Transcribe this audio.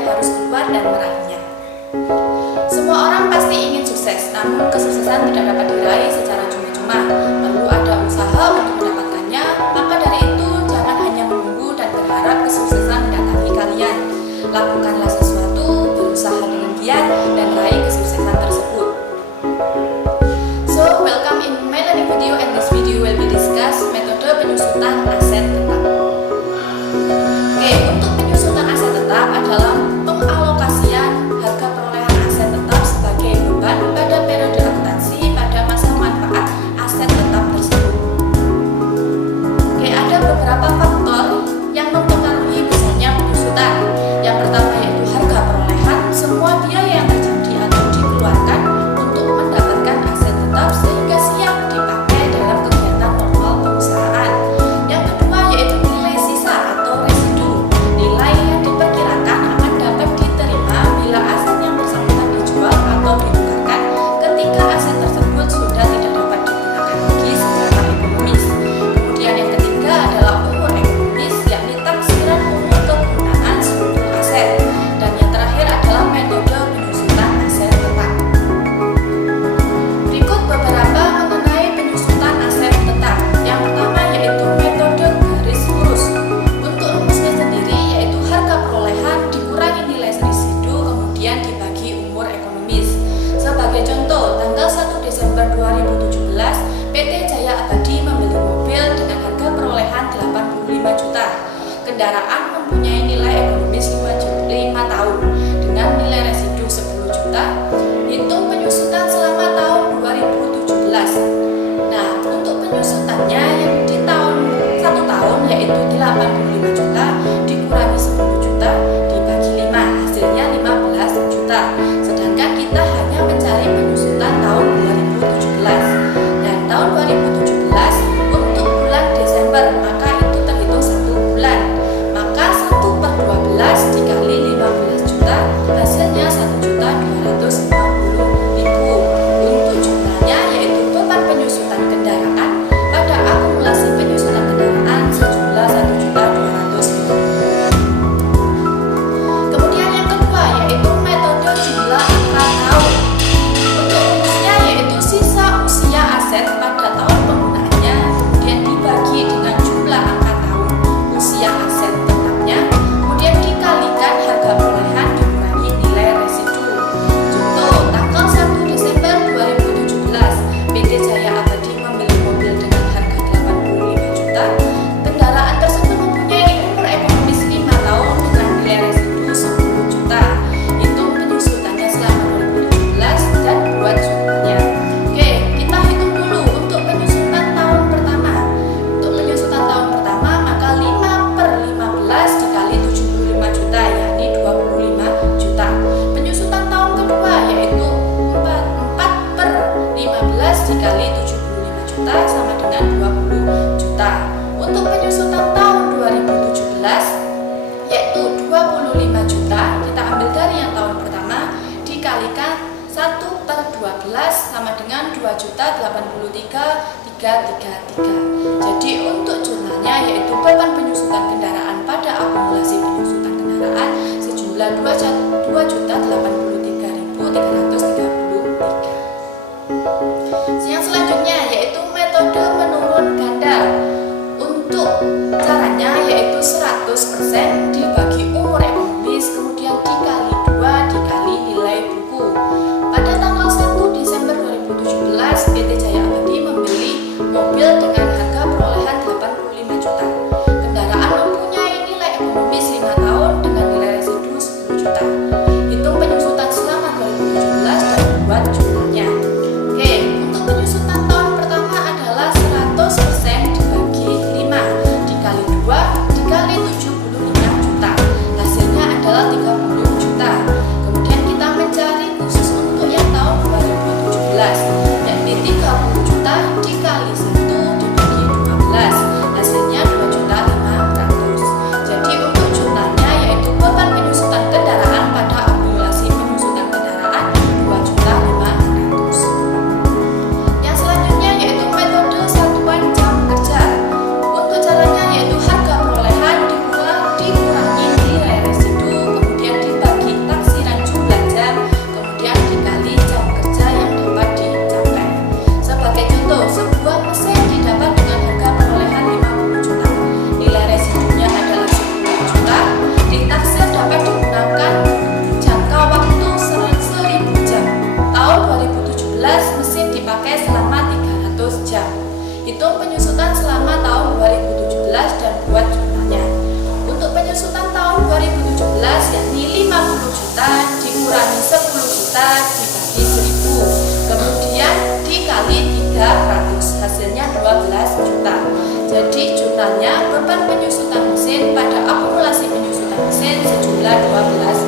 kemudian harus keluar dan meraihnya. Semua orang pasti ingin sukses, namun kesuksesan tidak dapat diraih secara cuma-cuma. Perlu ada usaha untuk mendapatkannya. Maka dari itu, jangan hanya menunggu dan berharap kesuksesan mendatangi kalian. Lakukanlah sesuatu, berusaha dengan giat, dan raih kesuksesan tersebut. So, welcome in my learning video, and this video will be discuss metode penyusutan aset tetap. Oke, untuk penyusutan aset tetap adalah pengalokasian harga perolehan aset tetap sebagai beban pada periode akuntansi pada masa manfaat aset tetap tersebut. Oke, ada beberapa faktor yang mempengaruhi besarnya penyusutan. Yang pertama yaitu harga perolehan, semua biaya yang terjadi atau dikeluarkan untuk mendapatkan aset tetap sehingga siap dipakai dalam kegiatan normal perusahaan. Yang kedua yaitu nilai sisa atau residu, nilai yang diperkirakan akan dapat diterima bila aset yang bersangkutan dijual atau ditukarkan ketika aset tersebut sudah tidak dapat digunakan lagi secara ekonomis. Kemudian yang ketiga adalah umur ekonomis, yakni taksiran umur kegunaan suatu aset. Dan yang terakhir adalah metode penyusutan aset tetap. Berikut beberapa mengenai penyusutan aset tetap. Yang pertama yaitu metode garis lurus. Untuk rumusnya sendiri yaitu harga perolehan dikurangi nilai residu kemudian dibagi umur ekonomis. Sebagai contoh, tanggal 1 Desember 2017, PT Jaya Abadi membeli mobil dengan harga perolehan 85 juta. Kendaraan mempunyai nilai ekonomis 5 tahun dengan nilai residu 10 juta. Hitung penyusutan selama tahun 2017. Nah, untuk penyusutannya yang di tahun 1 tahun yaitu 85 juta dikurangi 10 juta dibagi 5, hasilnya 15 juta. Sedangkan kita hanya mencari penyusutan tahun 2017. Dan tahun 2017 untuk bulan Desember, maka itu terhitung 1 bulan. Maka 1/12 dikali 15 juta, hasilnya 1.250.000. Untuk jumlahnya yaitu beban penyusutan kendaraan pada akumulasi penyusutan kendaraan sejumlah 1.250.000. Kemudian yang kedua yaitu metode jumlah angka tahun. Untuk rumusnya yaitu sisa usia aset pada tahun penggunaannya kemudian dibagi dengan jumlah angka tahun usia aset tetapnya, kemudian dikalikan harga perolehan dikurangi nilai residu. Contoh, tanggal 1 Desember 2017, PT Jaya Abadi membeli mobil dengan harga 85 juta. Kendaraan tersebut mempunyai umur ekonomis 5 tahun dengan nilai residu 10 juta. Hitung penyusutannya selama 2017 dan buat jumlahnya. Oke, kita hitung dulu untuk penyusutan tahun pertama. Untuk penyusutan tahun pertama maka 5/15 dikali 75 juta yakni 25 juta. Penyusutan tahun kedua yaitu 4/15 dikali 75 juta sama dengan 20 juta. Untuk penyusutan tahun 2017 yaitu 25 juta, kita ambil dari yang tahun pertama dikalikan 1/12 sama dengan 2.083.333. Jadi untuk jumlahnya yaitu beban penyusutan kendaraan pada akumulasi penyusutan kendaraan sejumlah 2.083.333. Yang selanjutnya yaitu metode menurun ganda. Untuk caranya yaitu 100% dibagi umur ekonomis kemudian dikali 2 dikali nilai buku. Pada tanggal 1 Desember 2017 PT Jaya Abadi membeli mobil dengan harga perolehan 85 juta. Kendaraan mempunyai nilai ekonomis 5 tahun dengan nilai residu 10 juta. Hitung penyusutan selama 2017 dan buat jumlahnya. Oke, untuk penyusutan tahun pertama adalah 100% dibagi 5 dikali 2 dikali 75 juta. Hasilnya adalah 30 juta. Kemudian kita mencari khusus untuk yang tahun 2017 yakni 30 juta bagi 1000, kemudian dikali 300, hasilnya 12 juta. Jadi jumlahnya beban penyusutan mesin pada akumulasi penyusutan mesin sejumlah 12